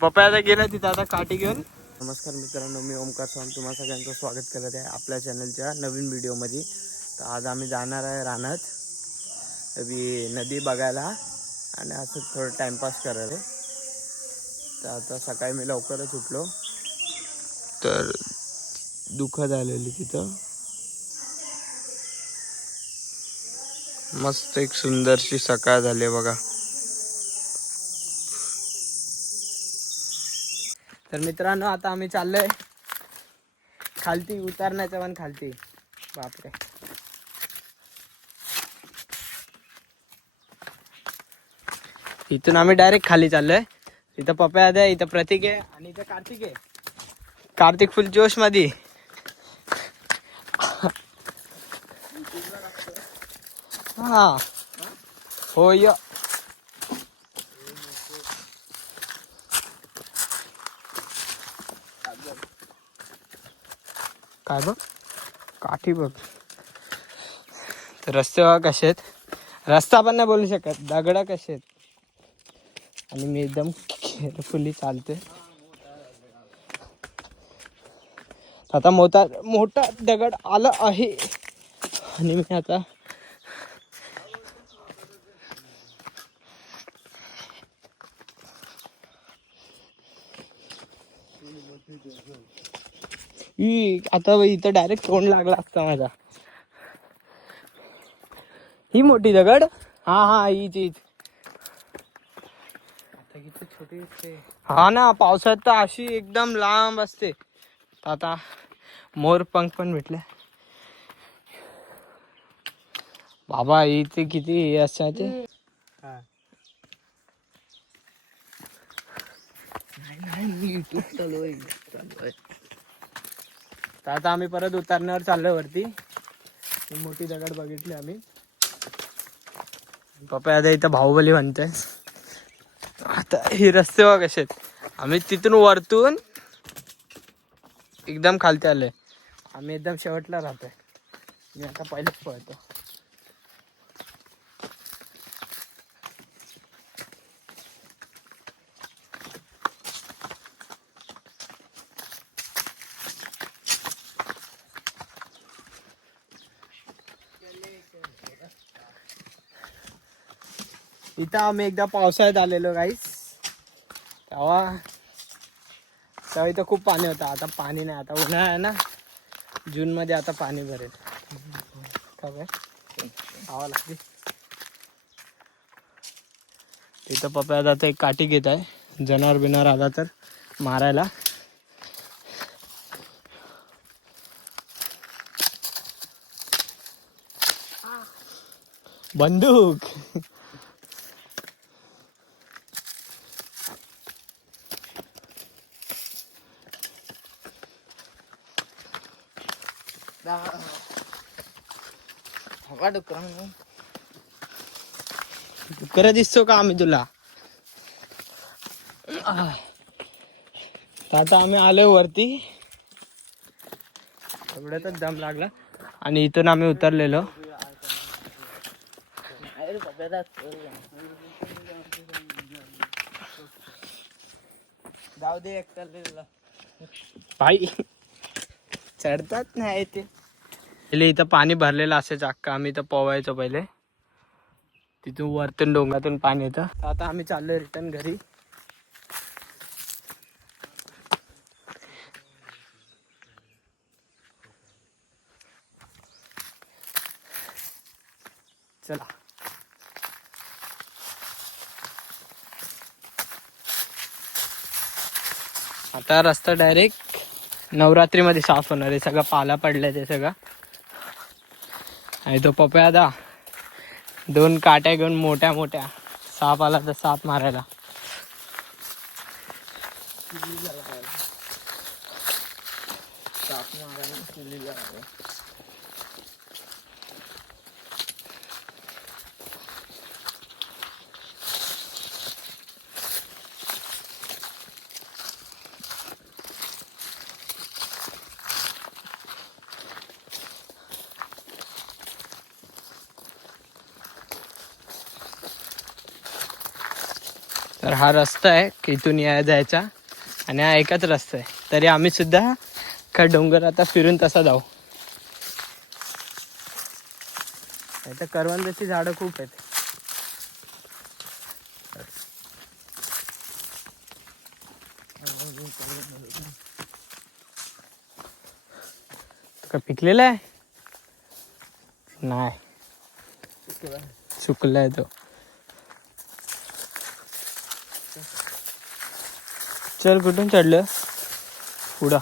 पप्पा आता गेला तिथं आता काठी घेऊन. नमस्कार मित्रांनो, मी ओमकार सावंत तुम्हा सगळ्यांचं स्वागत करत आहे आपल्या चॅनलच्या नवीन व्हिडिओमध्ये. तर आज आम्ही जाणार आहे रानात नदी बघायला आणि असं थोडं टाइमपास करायला. तर आता सकाळी मी लवकरच उठलो तर दुःख झालेली तिथं. मस्त एक सुंदरशी सकाळ झाली बघा. तर मित्रांनो आता आम्ही चाललोय खालती उतरण्याचं पण खालती. बापरे, इथून आम्ही डायरेक्ट खाली चाललोय. इथं पप्पा आहे, इथं प्रतीक आहे आणि इथं कार्तिक आहे. कार्तिक फुल जोश मध्ये. हा होय. काय बघ काठी बघ. तर रस्ते बघा कसे आहेत. रस्ता पण नाही बोलू शकत, दगड कसे आहेत. आणि मी एकदम केअरफुली चालते. आता मोठा दगड आला आहे आणि मी आता इथं डायरेक्ट तोंड लागला असता माझा. ही मोठी दगड. हा हीच. आता किती छोटी असते. हा ना, पावसात तर अशी एकदम लांब असते. आता मोर पंख पण भेटले बाबा. इथे किती असायचे. आता आम्ही परत उतरण्यावर चाललोय वरती. मोठी दगड बघितली आम्ही. पप्पा आता इथं बाहुबली म्हणते. आता हे रस्ते बघ कसे आहेत. आम्ही तिथून वरतून एकदम खालती आलोय. आम्ही एकदम शेवटला राहतोय. मी आता पहिलेच पळतो. इथं आम्ही एकदा पावसाळ्यात आलेलो गाईस. तेव्हा इथं खूप पाणी होतं. आता पाणी नाही. आता उन्हाळा आहे ना, जून मध्ये आता पाणी भरेल. खावा लागते. तिथं पप्पा आता एक काठी घेत आहे. जनावर बिनावर आला तर मारायला. बंदूक. डुक्कर दिसतो का आम्ही तुला. आता आम्ही आलोय वरती. एवढ्यातच दम लागला आणि इथून आम्ही उतरलेलो. जाऊ दे एकटं भाई. चढतात नाही ते. पहिले इथं पाणी भरलेलं असायचं अख्खा. आम्ही इथं पोवायचो पहिले. तिथून वरतून डोंगातून पाणी येतं. आता आम्ही चाललोय रिटर्न घरी. चला. आता रस्ता डायरेक्ट नवरात्रीमध्ये साफ होणार आहे. सगळं पाला पडलाय ते सगळं. आणि तो पप्पा आता 2 काट्या घेऊन मोठ्या साप आला तर साप मारायला. तर हा रस्ता आहे की इथून या जायचा आणि हा एकच रस्ता आहे. तरी आम्ही सुद्धा का डोंगर आता फिरून तसा जाऊ. इथं करवंदाची झाडं खूप आहेत. का पिकलेला आहे? नाही, सुकलाय तो. चल कुठून चढलं पुढं?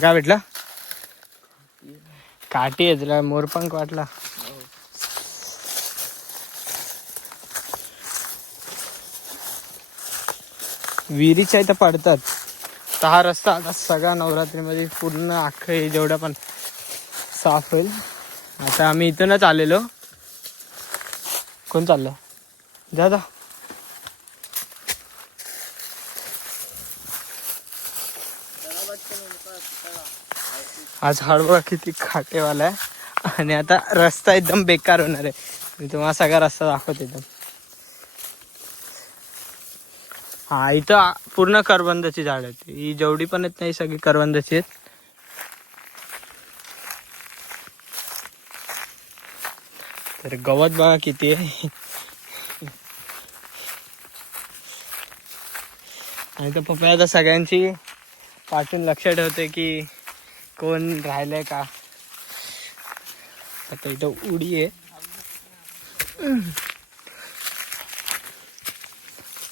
काय भेटलं? काठी आहे तुला, मोरपंख वाटला. विहिरीच्या इथं पडतात. तर हा रस्ता आता सगळा नवरात्रीमध्ये पूर्ण अख्खं जेवढा पण साफ होईल. आता आम्ही इथूनच आलेलो. कोण चाललं? जा जा. आज हळवा किती खाटेवाला आहे आणि आता रस्ता एकदम बेकार होणार आहे. मी तुम्हाला सगळा रस्ता दाखवतो एकदम. हा इथं पूर्ण करवंदाची झाड आहेत. ही जेवढी पण आहेत नाही सगळी करवंदाची आहेत. तर गवत बघा किती आहे. आणि तर पप्पा आता सगळ्यांची पाठून लक्ष ठेवते की कोण राहिलंय का. आता इथं उडी आहे.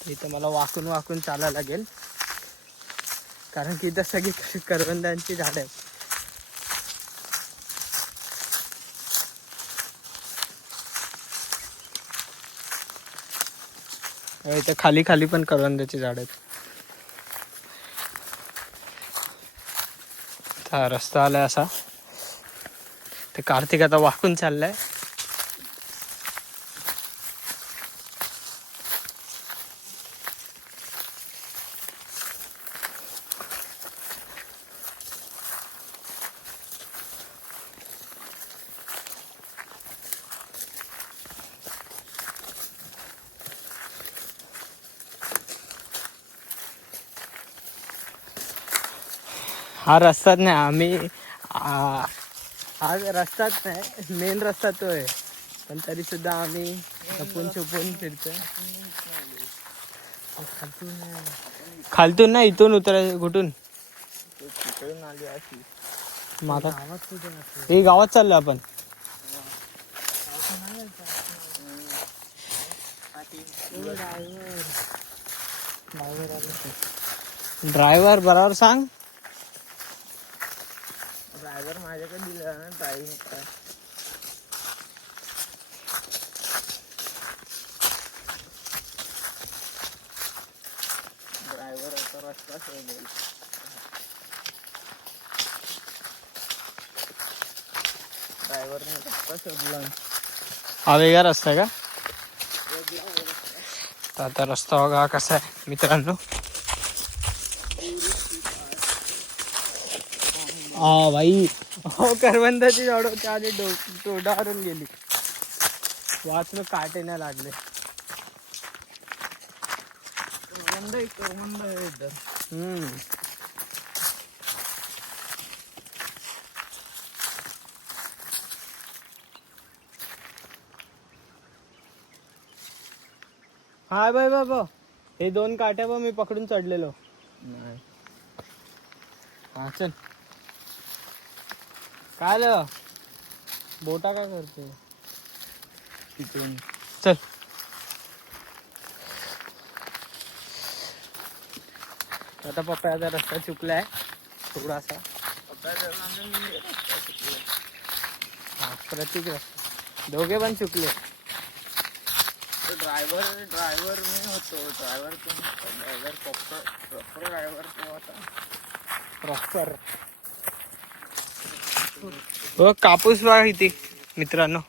इथं मला वाकून वाकून चालायला लागेल कारण की इथं सगळी करवंदांची झाड आहेत. इथं खाली खाली पण करवंदाची झाड आहेत. हा रस्ता आलाय असा. ते कार्तिक आता वाकून चाललाय. हा रस्ताच नाही. आम्ही हा रस्ताच नाही, मेन रस्ता तो आहे. पण तरी सुद्धा आम्ही लपून छुपून फिरतोय. खालतून ना इथून उतरायचं. कुठून? माझा हे गावात चाललो आपण. ड्रायव्हर बरोबर सांग. ड्रायव्हर माझ्याकडे दिला ना ड्रायव्हिंग. ड्रायव्हर आता रस्ता शोधेल. ड्रायव्हरने रस्ता शोधला. हा वेगळा रस्ता आहे का? आता रस्ता बघा कसा आहे मित्रांनो. हा भाई, हो करवंदाची झाड होती आणि तोंडावरून गेली. वाचलं, काटे नाही लागले. हाय बाय बाबा, हे 2 काट्या बघ मी पकडून चढलेलो. नाही हा चल. काय आलं बोटा काय करते तिथून? चल. आता पप्पाचा रस्ता चुकलाय थोडासा. हा प्रतीक रस्ता. दोघे पण चुकले. ड्रायव्हर मी होतो. ड्रायव्हर प्रॉपर ड्रायव्हर तो होता प्रॉपर. हो कापूस बघा किती मित्रांनो,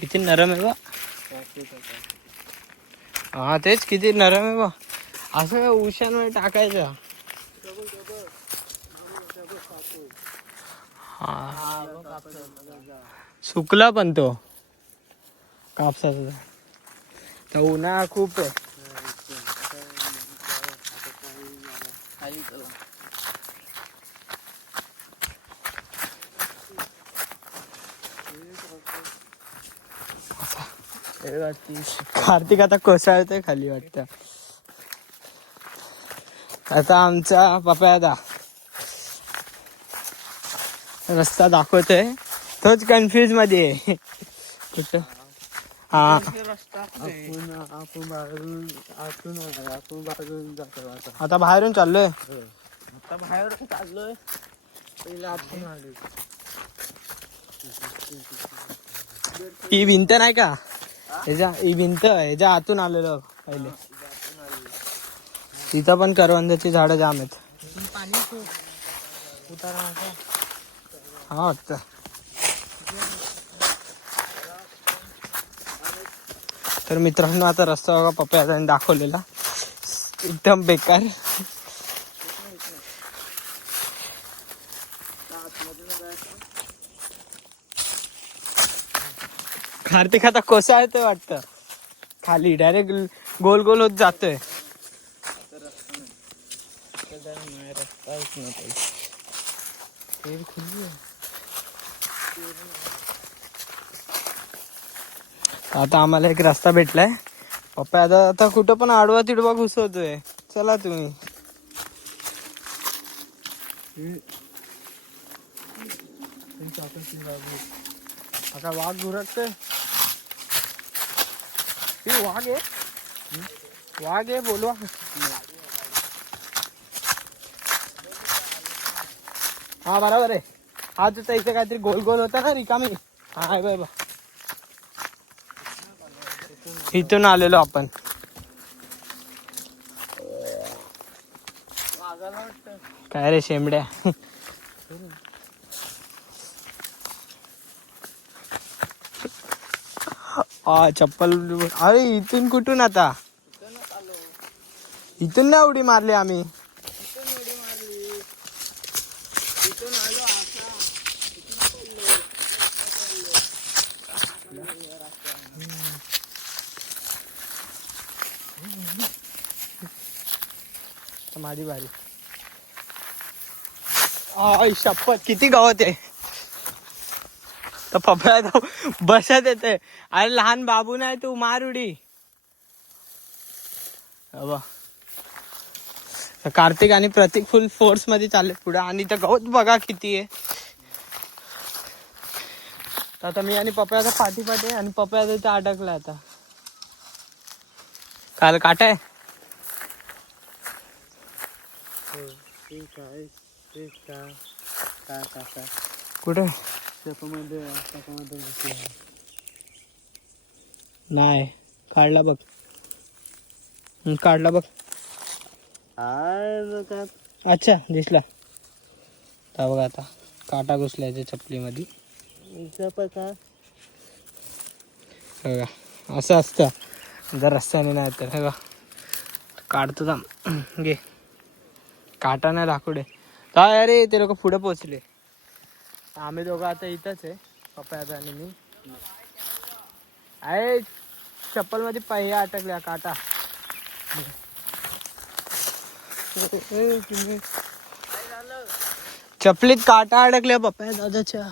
किती नरम आहे बा. हा तेच किती नरम आहे बा. असं उशांवर टाकायचं. हा सुकला पण तो कापसाचा. तर उन्हाळा खूप आहे. कार्तिक आता कोसळतोय खाली वाटतं. आता आमचा पप्या रस्ता दाखवतोय, तोच कन्फ्युज मध्ये आहे कुठं. हा आता बाहेरून चाललोय. ही भिंत नाही का, ही भिंत ह्याच्या आतून आलेलो पहिले. तिथं पण करवंदाची झाडं जाम आहेत. हा वाटतं. तर मित्रांनो आता रस्ता बघा पप्पा दाखवलेला एकदम बेकार. कार्तिक आता कोसळतोय वाटतं खाली, डायरेक्ट गोल गोल होत जातोय. आता आम्हाला एक रस्ता भेटलाय. पप्पा आता कुठं पण आडवा तिडवा घुसवतोय. चला तुम्ही. आता वाघ घुरटतोय. वाघ आहे, वाघ आहे बोलवा. हा बरोबर आहे. हा तुझा इथे काहीतरी गोल गोल होता ना रिकामी. हा बाय बा, इथून आलेलो आपण. काय रे शेंबड्या. चप्पल. अरे इथून कुठून आता, इथून नाही उडी मारली आम्ही. माझी बारी. शपथ किती गवत आहे. तर पप्पा बसत येते. अरे लहान बाबू नाही तू, मार उडी. कार्तिक आणि प्रतीक फुल फोर्स मध्ये चालले पुढे. आणि तर गवत बघा किती आहे. आता मी आणि पप्पा पाठी पाठी, आणि पप्पा इथे अडकला. आता काल काट आहे. कुठे नाही काढला बघ, काढला बघ. अच्छा दिसला. बघा आता काटा घुसला याच्या चपलीमध्ये. बघा असं असतं जर रस्त्याने नाही तर. बघा काढतो थांब. घे काटा नाही लाकूड आहे. अरे ते लोक पुढे पोचले. आम्ही दोघं आता इथंच आहे, पप्पा आणि मी. आहे चप्पल मध्ये पाय अटकल्या काटा. चपलीत काटा अडकल्या पप्पा दादाच्या.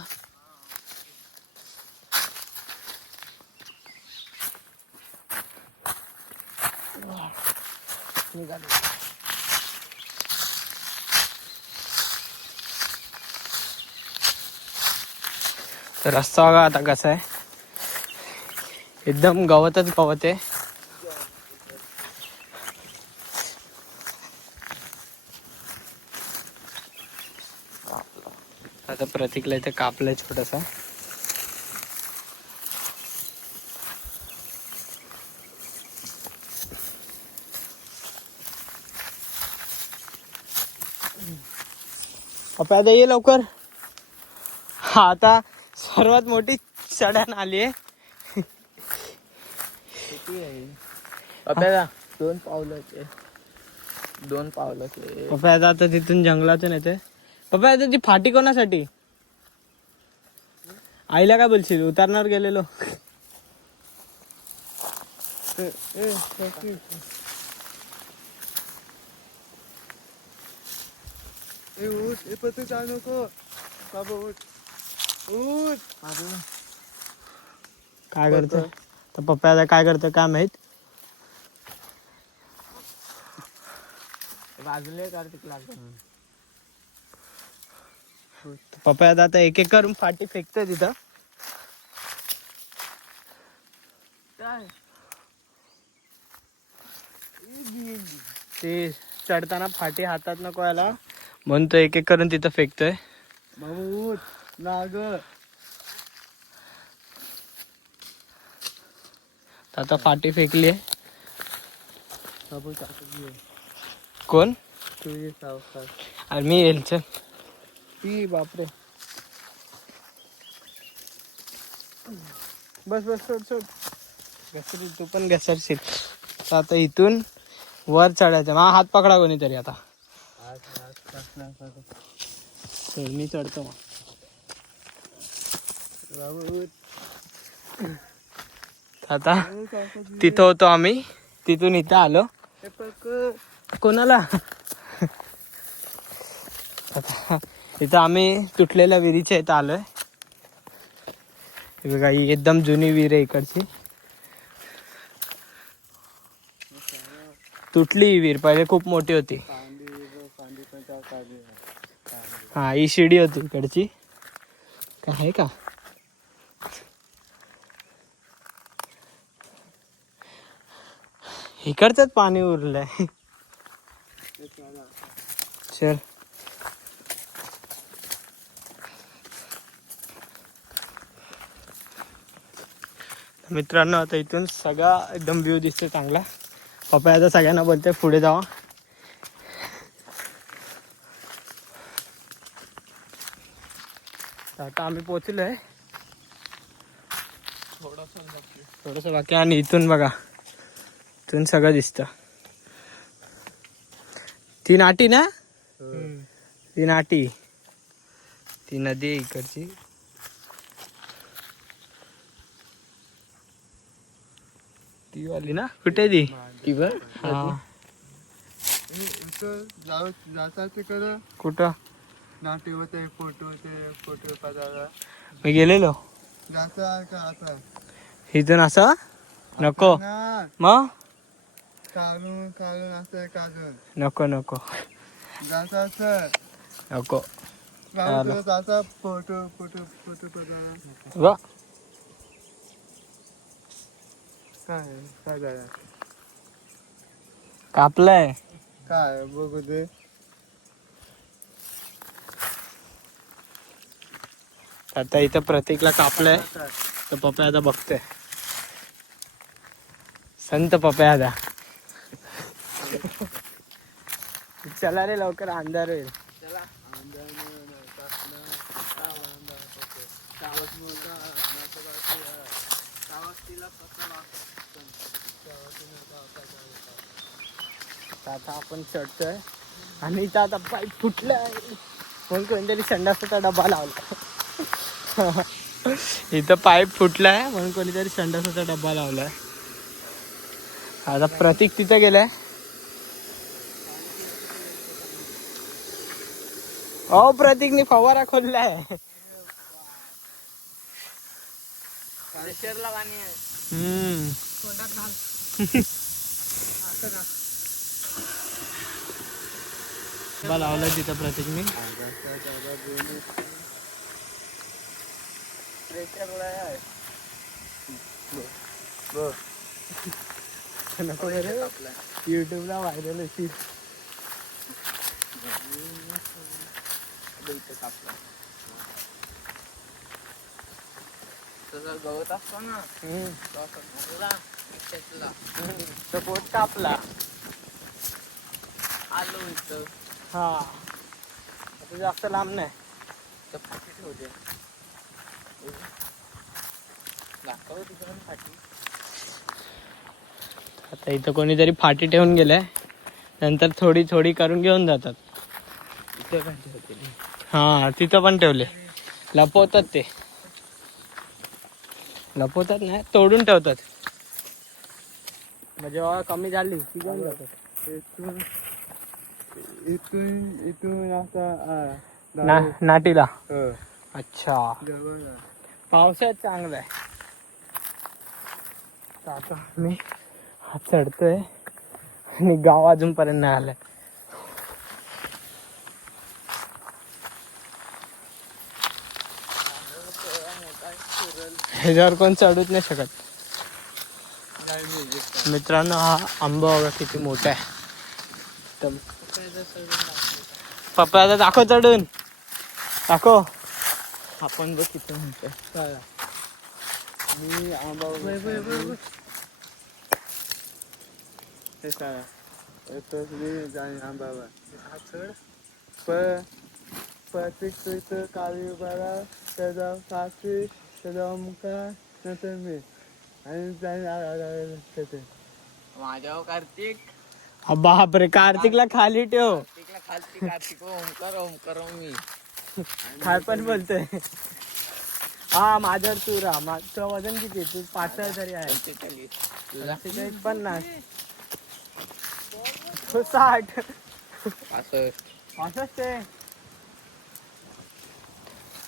तर रस्ता बघा आता कसा आहे, एकदम गवतच गवत आहे. आता प्रतीकला इथे कापलंय छोटसा. पप्या आता ये लवकर. हा आता सर्वात मोठी चढण आली आहे. पप्या 2 पावलं पप्या आता तिथून जंगलातून येते. पप्या आता ती फाटी कोणासाठी? आईला काय बोलशील? उतरणार गेलेलो. काय करतोय तर पप्पा आता काय करतोय काय माहित. वाजले कार्तिक लागत. पप्पा आता एक एक करून फाटी फेकतोय तिथं. ते चढताना फाटी हातात नको यायला म्हणून तो एक एक करून तिथं फेकतोय. आता फाटी फेकली आहे. कोण? अरे मी येईल चल. ती बापरे. बस बस सोड सोड. घसरी तू पण घसरशील. आता इथून वर चढायचं. हा हात पकडा कोणीतरी आता. मी चढतो मग. आता तिथं होतो आम्ही. तिथून इथं आलो. कोणाला? आता इथं आम्ही तुटलेल्या विहिरीच्या इथं आलोय. बघा ही एकदम जुनी विहीर आहे इकडची. तुटली ही विहीर. पहिले खूप मोठी होती. हा ही शिडी होती इकडची. काय आहे का? इकडचंच पाणी उरलंय. चल मित्रांनो आता इथून सगळा एकदम व्ह्यू दिसतो चांगला. पप्पा आता सगळ्यांना बोलते पुढे जावा. आता आम्ही पोहोचलोय. थोडस बाकी. आणि इथून बघा इथून सगळं दिसतं. ती नाटी ना? ती नाटी. ती नदी आहे इकडची. ती वाली ना? कुठे ती? ती बर. हा कुठं? मी गेलेलो इथून असं. नको मग. नको नको नको. कापलंय काय बघू दे. आता इथं प्रतीकला कापलंय. तर पप्पा आता बघतोय. संत पप्पा आता. चला रे लवकर अंधार होईल. आता आपण चढतोय आणि इथं आता पाईप फुटलाय. म्हणून कोणतरी संडासाचा डबा लावला. इथं पाईप फुटलाय म्हणून कोणीतरी संडासाचा डबा लावलाय. आता प्रतीक तिथं गेलाय. हो प्रतीकने फवारा खोललाय. लावलाय तिथं प्रतीकने. नको रे युट्यूबला व्हायरल होती. गवत असतो ना तो बोट कापला. आलो इथं. हा ते जास्त लांब नाही. तर फाटी ठेवते. दाखव तिथे पण फाटी. आता इथं कोणीतरी फाटी ठेवून गेलाय, नंतर थोडी थोडी करून घेऊन जातात. इथे पण ठेवते. हा तिथं पण ठेवले. लपवतात ते. लपवतात नाही, तोडून ठेवतात. म्हणजे जेव्हा कमी झाली की घेऊन जातात. इथून आता नाटीला. हो. अच्छा, पावसाळ्यात चांगलं आहे. तर आता मी चढतोय आणि गाव अजूनपर्यंत नाही आलंय. ह्याच्यावर कोण चढूच नाही शकत. मित्रांनो, हा आंबा बघा किती मोठा आहे. एकदम पप्पाचा दाखव चढून. दाखव. आपण बघ किती म्हणतोय. मी आंबा हे काय आंबा प्रत्येक तुझं काळी बारा त्याचा सासरी त्याचा मुका नंतर मी आणि माझ्यावर कार्तिक. बापरे, कार्तिकला खाली ठेव. कार्तिकला खालती कार्तिक ओमकार ओमकार मी काय पण बोलतोय. हा माझ्यावर तू राहा. माझं वजन किती? तू 65 तरी आहे. 45 50 तू 60 65 आहे.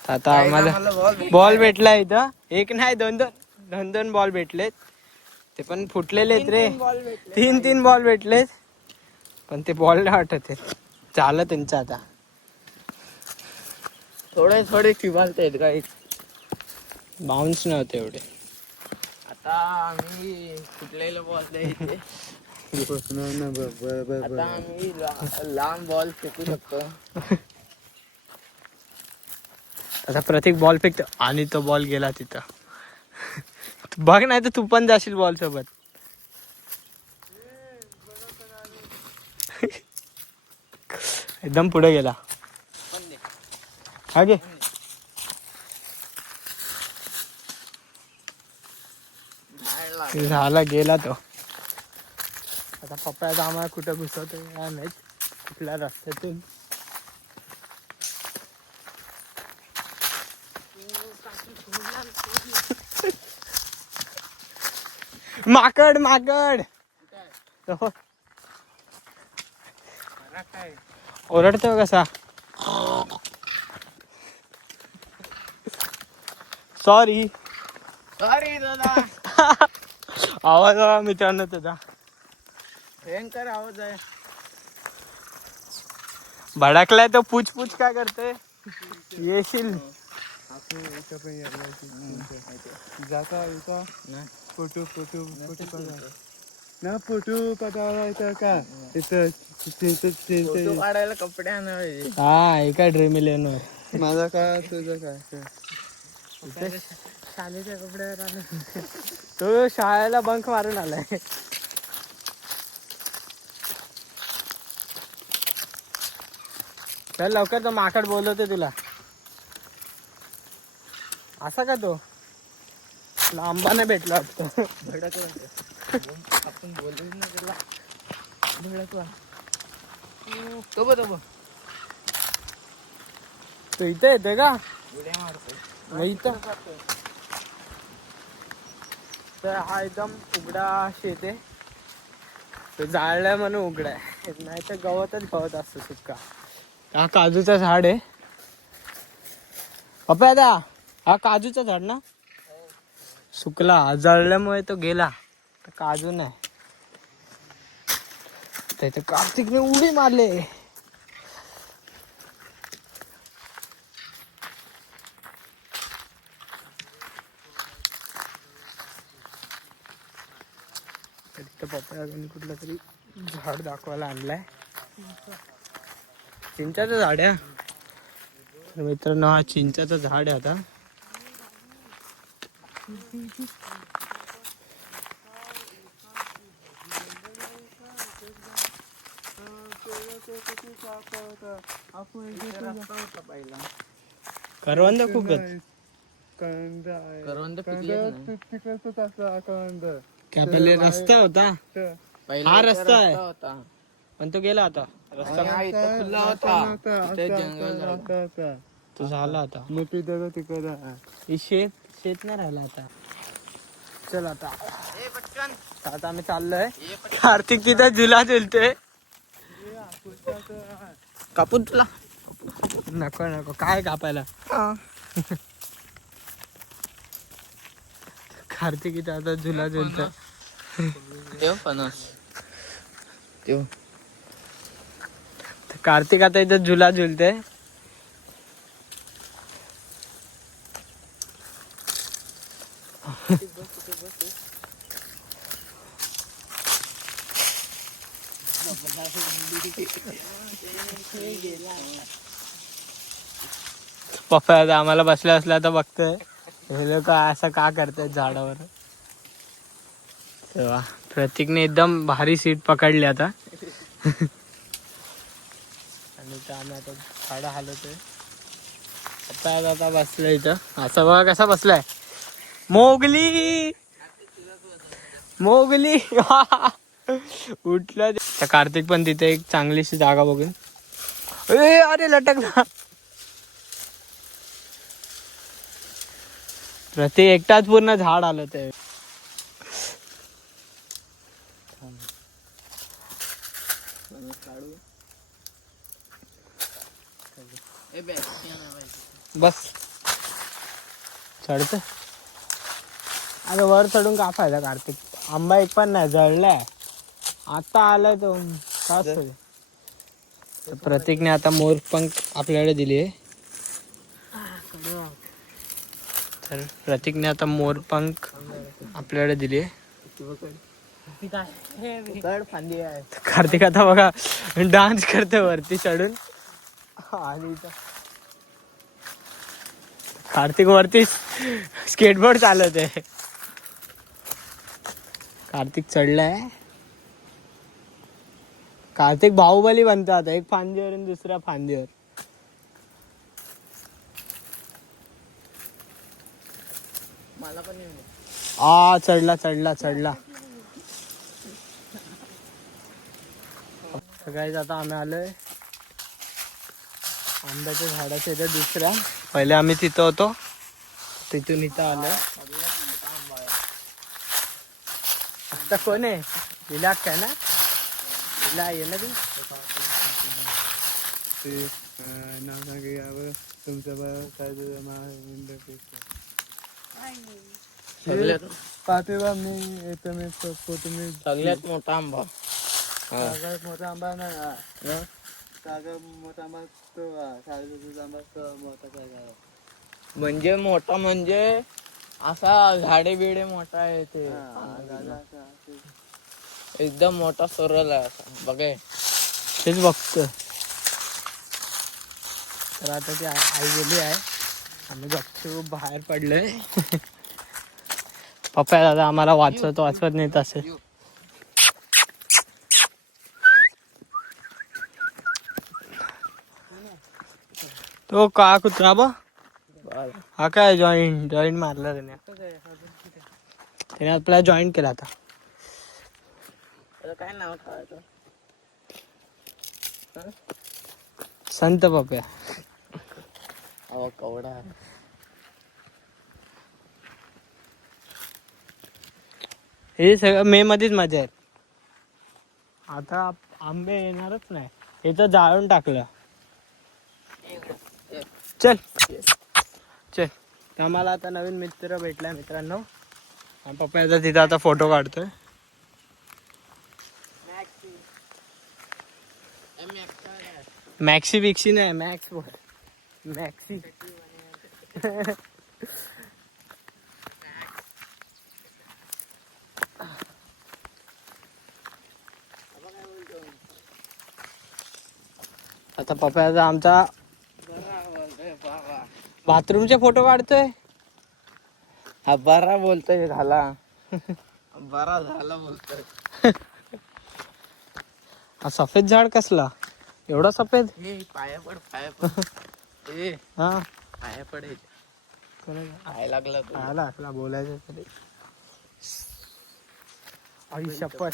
आता आम्हाला बॉल भेटला इथं. एक नाही, दोन बॉल भेटलेत. ते पण फुटलेले आहेत रे. 3 बॉल भेटलेत. पण ते बॉल नाही वाटत आहे. झालं त्यांचं आता. थोडे फिबालते काही. बाउन्स नव्हते एवढे. आता आम्ही फुटलेलं बॉल द्यायचे. आता आम्ही लांब बॉल फेकू शकतो. आता प्रत्येक बॉल फेकतो आणि तो बॉल गेला तिथं. बघ नाही तर तू पण जाशील बॉल सोबत. एकदम पुढे गेला. हा घे. झाला, गेला तो. आता पप्पाचा आम्हाला कुठं घुसवतो काय माहित, कुठल्या रस्त्यातून. माकड ओरडतो कसा. सॉरी दादा. आवाज बघा मित्रांनो त्याचा. भयंकर आवाज आहे. भडकलाय तो. पूछ काय करतोय. येशील. जाता इथं फोटो काढायला इथं का इथं काढायला कपडे आणायचे. हा एका ड्रीम इलेव्हन माझा काय तुझं काय शाळेच्या कपड्यावर आला. तो शाळेला बंक मारून आलाय. चल लवकर, तो माकड बोलवते तुला. असा का तो लांबा नाही भेटला वाटतं. भडकला आपण बोलू ना त्याला. भडकला तो बघ तो इथं येतोय का? उड्या मारतोय. मग इथं तर हा एकदम उघडा शेत आहे. तो जाळलाय म्हणून उघडा आहे, नाही तर गवत असतो सुक्का. हा काजूचा झाड आहे. पप्पा दादा, हा काजूचा झाड ना. सुकला, जळल्यामुळे तो गेला. काजू नाही. त्याचे कार्तिकने उडी मारले. पप्पाने कुठलं तरी झाड दाखवायला आणलाय. चिंचाचं झाड आहे. मित्रांनो, हा चिंचाचं झाड आहे. आता किती साफ होता. आपण इथे रस्ता होता पहिला. करवंद खूप आहेत. करंद आहे. करवंद पिकलेत करंद नाही. तिकडचंच असं करंद. काय पहिले रस्ता होता, पहिला हा इथे रस्ता आहे. होता. पण तो गेला आता. रस्ता हा इथं खुला होता. इथे जंगल झालं. तो झाला आता. मग तिथं तिकडं आहे. ही शेत नाही राहिला आता. चल आता ए पटकन. आता आम्ही चाललोय. ये पटकन. कार्तिक तिथं झुला झुलतोय. हे आकुर्डीचं आहे. कापून तुला. नको नको काय कापायला. कार्तिक इथं आता झुला झुलतोय. देव फणस. देव. कार्तिक आता इथं झुला झुलते. पप्पा आता आम्हाला बसल्या असल्या तर बघतोय हे लोक असं का करतायत झाडावर. तेव्हा प्रतीकने एकदम भारी सीट पकडली आता. आणि इथं आम्ही आता झाडं हलवतोय. पप्पा आता बसलाय इथं. असं बघा कसा बसलाय. मोगली मोगली उठलं. तर कार्तिक पण तिथे एक चांगलीशी जागा बघून अरे लटकला. प्रतीक एकटाच पूर्ण झाड आलं ते. बस चढत. अरे वर चढून का फायदा कार्तिक. आंबा एक पण नाही जळलाय. आता आलाय तो. तर प्रतीकने आता मोरपंख आपल्याकडे दिली. तर प्रतीकने आता मोरपंख आपल्याकडे दिली. फांदी आहे. कार्तिक आता बघा डान्स करते वरती चढून. आणि कार्तिक वरती स्केटबोर्ड चालवत आहे. कार्तिक चढलाय. कार्तिक बाहुबली बनतो आता. एक फांदीवर आणि दुसऱ्या फांदीवर. मला पण येऊ दे. चढला चढला चढला. सगळ्याच आता आम्ही आलोय आंब्याच्या झाडाच्या इथे दुसऱ्या. पहिले आम्ही तिथं होतो. तिथून इथं आलोय. आता कोण आहे. विला काय ना. विला आहे ना ती. ते नाव सांगे यावं तुमचं काय सगळ्यात पाठीवा मी येतो. मी तुम्ही सगळ्यात मोठा आंबा. सगळ्यात मोठा आंबा नाही हा. सगळ्यात मोठा आंबा तो साडेचा आंबा तो मोठा काय. म्हणजे मोठा म्हणजे असा झाडे बिडे मोठा आहे ते. एकदम मोठा सरळ आहे असा. बघे तेच बघतो. तर आता ती आई गेली आहे. आम्ही बघतो बाहेर पडलोय. पप्पा दादा आम्हाला वाचवत नेत असेल. तो का कुत्रा बा. हा काय जॉईंट मारला त्याने. त्याने आपल्याला जॉईंट केला आता. काय नाव काय संत पप्या. अहो कवडा. हे सगळं मे मध्येच मजा आहे. आता आंबे येणारच नाही. हे तर जाळून टाकलं. चल चल. आम्हाला आता नवीन मित्र भेटलाय मित्रांनो. पप्पा तिथं आता फोटो काढतोय. मॅक्सी बिक्सी नाही मॅक्स मॅक्सी. आता पप्पा आमचा बाथरूमचे फोटो काढतोय. हा बरा बोलतोय झाला. बरा झाला बोलतोय. हा सफेद झाड कसला. एवढा सफेद? ए पाया पड ए हा पाया पड हे. कोणाला? पाय लागला तो. आला आपला बोलायचं तरी. आई शपथ.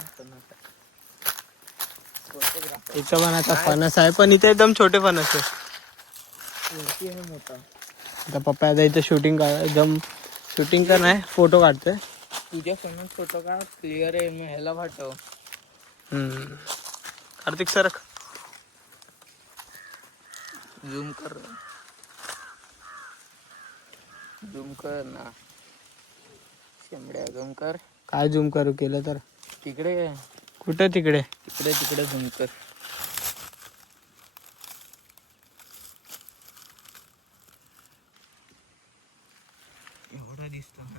इथं पण आता फणस आहे, पण इथे एकदम छोटे फणस आहे. मोठा आता पप्पा आता इथे शूटिंग एकदम शूटिंग तर नाही, फोटो काढतोय. तुझ्या फोनात फोटो काढ क्लिअर आहे, मग ह्याला पाठव. कार्तिक सरक. झूम कर ना शेंबड्या, झूम कर. काय झूम करू केलं तर? तिकडे कुठे तिकडे? तिकडे झूम कर. एवढा दिसतो ना.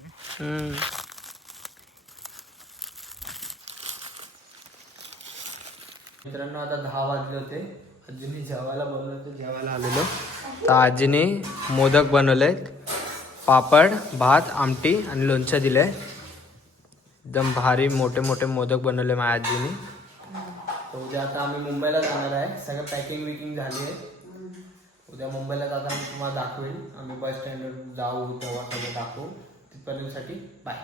मित्रांनो आता 10 वाजले होते. आजीने जेवायला बोलवलं होतं, जेवायला आलेलो. तर आजीने मोदक बनवलेत, पापड, भात, आमटी आणि लोणचं दिलंय. एकदम भारी मोठे मोठे मोदक बनवले माझ्या आजीने. तर उद्या आता आम्ही मुंबईला जाणार आहे. सगळं पॅकिंग विकिंग झाली आहे. उद्या मुंबईला जाताना तुम्हाला दाखवेल. आम्ही बस स्टँडवर जाऊ तेव्हा सगळं दाखवू. तिथपर्यंतसाठी बाय.